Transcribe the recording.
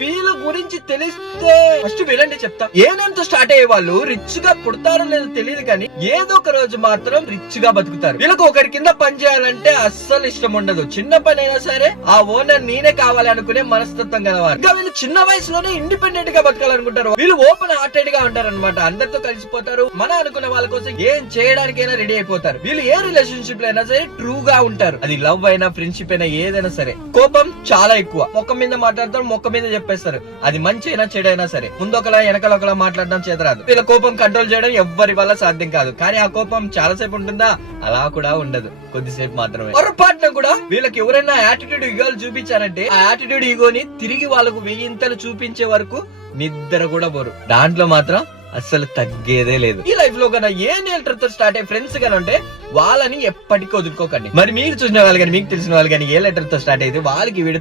వీళ్ళ గురించి తెలిస్తే ఫస్ట్ వినండి చెప్తా. ఏ నేమ్ తో స్టార్ట్ అయ్యే వాళ్ళు రిచ్ గా పుడతారో లేదో తెలియదు కానీ ఏదో ఒక రోజు మాత్రం రిచ్ గా బతుకుతారు. వీళ్ళకి ఒకరి కింద పని చేయాలంటే అస్సలు ఇష్టం ఉండదు. చిన్న పని అయినా సరే ఆ ఓనర్ నేనే కావాలి అనుకునే మనస్తత్వం గలవారు. ఇంకా వీళ్ళు చిన్న వయసులోనే ఇండిపెండెంట్ గా బతకాలనుకుంటారు. వీళ్ళు ఓపెన్ హార్టెడ్ గా ఉంటారు అనమాట. అందరితో కలిసిపోతారు. మన అనుకున్న వాళ్ళ కోసం ఏం చేయడానికైనా రెడీ అయిపోతారు. వీళ్ళు ఏ రిలేషన్షిప్ లో అయినా సరే ట్రూ గా ఉంటారు. అది లవ్ అయినా ఫ్రెండ్షిప్ అయినా ఏదైనా సరే. కోపం చాలా ఎక్కువ. మొక్క మీద మాట్లాడతారు, మొక్క మీద చెప్పేస్తారు. అది మంచి అయినా చెడైనా సరే. ముందొకలా వెనకాల ఒకలా మాట్లాడడం చేతరాదు. వీళ్ళ కోపం కంట్రోల్ చేయడం ఎవ్వరి వల్ల సాధ్యం కాదు. కానీ ఆ కోపం చాలా సేపు ఉంటుందా? అలా కూడా ఉండదు, కొద్దిసేపు మాత్రమే. పొరపాటున కూడా వీళ్ళకి ఎవరైనా యాటిట్యూడ్ ఈగోలు చూపించారంటే ఆ యాటిట్యూడ్ ఈగోని తిరిగి వాళ్ళకు 1000 ఇంతలు చూపించే వరకు నిద్ర కూడా పోరు. దాంట్లో మాత్రం అస్సలు తగ్గేదే లేదు. ఈ లైఫ్ లో కన్నా ఏ నేల్టర్ తో స్టార్ట్ అయ్యే ఫ్రెండ్స్ గాని ఉంటే వాళ్ళని ఎప్పటికీ వదులుకోకండి. మరి మీరు చూసిన వాళ్ళు కానీ మీకు తెలిసిన వాళ్ళు కానీ ఏ లెటర్ తో స్టార్ట్ అయితే వాళ్ళకి వీడు